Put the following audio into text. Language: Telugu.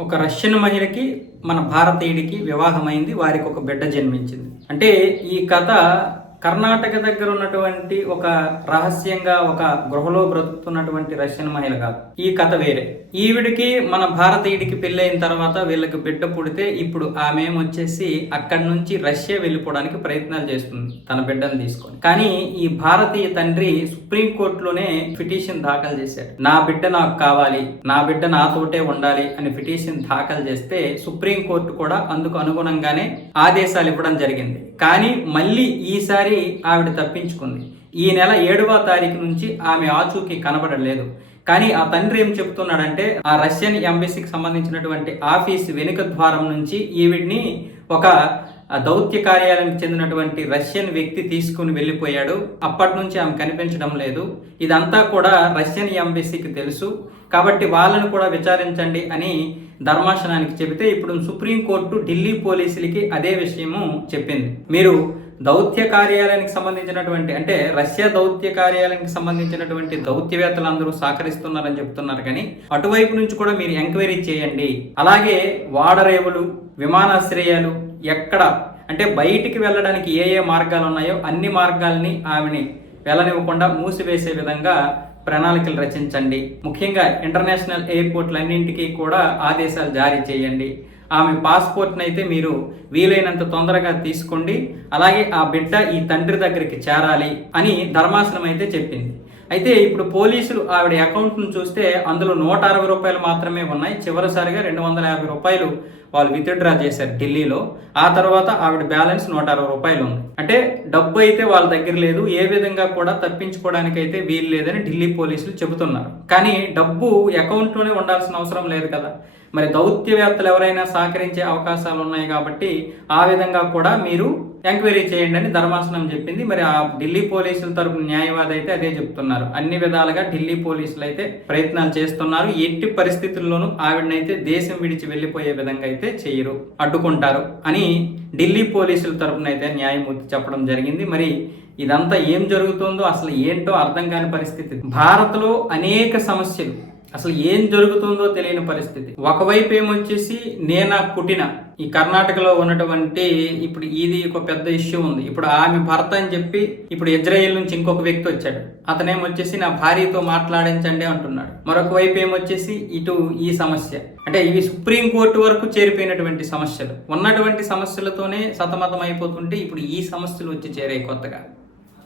ఒక రష్యన్ మహిళకి మన భారతీయుడికి వివాహమైంది వారికి ఒక బిడ్డ జన్మించింది. అంటే ఈ కథ కర్ణాటక దగ్గర ఉన్నటువంటి ఒక రహస్యంగా ఒక గృహలో బ్రతుకుతున్నటువంటి రష్యన్ మహిళ కాదు. ఈ కథ వేరే. ఈవిడికి మన భారతీయుడికి పెళ్ళైన తర్వాత వీళ్ళకి బిడ్డ పుడితే ఇప్పుడు ఆమె వచ్చేసి అక్కడి నుంచి రష్యా వెళ్ళిపోవడానికి ప్రయత్నాలు చేస్తుంది తన బిడ్డను తీసుకొని. కానీ ఈ భారతీయ తండ్రి సుప్రీం కోర్టులోనే పిటిషన్ దాఖలు చేశాడు. నా బిడ్డ నాకు కావాలి నా బిడ్డ నాతోటే ఉండాలి అని పిటిషన్ దాఖలు చేస్తే సుప్రీం కోర్టు కూడా అందుకు అనుగుణంగానే ఆదేశాలు ఇవ్వడం జరిగింది. కానీ మళ్ళీ ఈసారి ఆవిడ తప్పించుకుంది. ఈ నెల ఏడవ తారీఖు నుంచి ఆమె ఆచూకీ కనబడలేదు. కానీ ఆ తండ్రి ఏం చెప్తున్నాడంటే ఆ రష్యన్ ఎంబసీకి సంబంధించినటువంటి ఆఫీస్ వెనుక ద్వారం నుంచి ఈవిడ్ని ఒక దౌత్య కార్యాలయానికి చెందినటువంటి రష్యన్ వ్యక్తి తీసుకుని వెళ్ళిపోయాడు. అప్పటి నుంచి ఆమె కనిపించడం లేదు. ఇదంతా కూడా రష్యన్ ఎంబసీకి తెలుసు. కాబట్టి వాళ్ళను కూడా విచారించండి అని ధర్మాసనానికి చెబితే ఇప్పుడు సుప్రీంకోర్టు ఢిల్లీ పోలీసులకి అదే విషయము చెప్పింది. మీరు దౌత్య కార్యాలయానికి సంబంధించినటువంటి అంటే రష్యా దౌత్య కార్యాలయానికి సంబంధించినటువంటి దౌత్యవేత్తలు అందరూ సహకరిస్తున్నారని చెప్తున్నారు. కానీ అటువైపు నుంచి కూడా మీరు ఎంక్వైరీ చేయండి. అలాగే వాడరేవులు విమానాశ్రయాలు ఎక్కడ అంటే బయటికి వెళ్ళడానికి ఏ ఏ మార్గాలు ఉన్నాయో అన్ని మార్గాల్ని ఆమెని వెళ్ళనివ్వకుండా మూసివేసే విధంగా ప్రణాళికలు రచించండి. ముఖ్యంగా ఇంటర్నేషనల్ ఎయిర్పోర్ట్లన్నింటికీ కూడా ఆదేశాలు జారీ చేయండి. ఆమె పాస్పోర్ట్ని అయితే మీరు వీలైనంత తొందరగా తీసుకోండి. అలాగే ఆ బిడ్డ ఈ తండ్రి దగ్గరికి చేరాలి అని ధర్మాసనం అయితే చెప్పింది. అయితే ఇప్పుడు పోలీసులు ఆవిడ అకౌంట్ను చూస్తే అందులో నూట అరవై రూపాయలు మాత్రమే ఉన్నాయి. చివరిసారిగా రెండు వందల యాభై రూపాయలు వాళ్ళు విత్డ్రా చేశారు ఢిల్లీలో. ఆ తర్వాత ఆవిడ బ్యాలెన్స్ నూట అరవై రూపాయలు ఉంది. అంటే డబ్బు అయితే వాళ్ళ దగ్గర లేదు ఏ విధంగా కూడా తప్పించుకోవడానికి అయితే వీలు లేదని ఢిల్లీ పోలీసులు చెబుతున్నారు. కానీ డబ్బు అకౌంట్లోనే ఉండాల్సిన అవసరం లేదు కదా. మరి దౌత్యవేత్తలు ఎవరైనా సహకరించే అవకాశాలు ఉన్నాయి కాబట్టి ఆ విధంగా కూడా మీరు ఎంక్వైరీ చేయండి అని ధర్మాసనం చెప్పింది. మరి ఆ ఢిల్లీ పోలీసుల తరపు న్యాయవాది అయితే అదే చెప్తున్నారు. అన్ని విధాలుగా ఢిల్లీ పోలీసులు అయితే ప్రయత్నాలు చేస్తున్నారు. ఎట్టి పరిస్థితుల్లోనూ ఆవిడనైతే దేశం విడిచి వెళ్ళిపోయే విధంగా అయితే చేయరు అడ్డుకుంటారు అని ఢిల్లీ పోలీసుల తరపున అయితే న్యాయమూర్తి చెప్పడం జరిగింది. మరి ఇదంతా ఏం జరుగుతుందో అసలు ఏంటో అర్థం కాని పరిస్థితి. భారత్లో అనేక సమస్యలు అసలు ఏం జరుగుతుందో తెలియని పరిస్థితి. ఒకవైపు ఏమొచ్చేసి నేనా కుటిన ఈ కర్ణాటకలో ఉన్నటువంటి ఇప్పుడు ఇది ఒక పెద్ద ఇష్యూ ఉంది. ఇప్పుడు ఆమె భర్త అని చెప్పి ఇప్పుడు ఇజ్రాయెల్ నుంచి ఇంకొక వ్యక్తి వచ్చాడు. అతనేమొచ్చేసి నా భార్యతో మాట్లాడించండి అంటున్నాడు. మరొక వైపు ఏమొచ్చేసి ఇటు ఈ సమస్య. అంటే ఇవి సుప్రీం కోర్టు వరకు చేరిపోయినటువంటి సమస్యలు. ఉన్నటువంటి సమస్యలతోనే సతమతం అయిపోతుంటే ఇప్పుడు ఈ సమస్యలు వచ్చి చేరాయి కొత్తగా.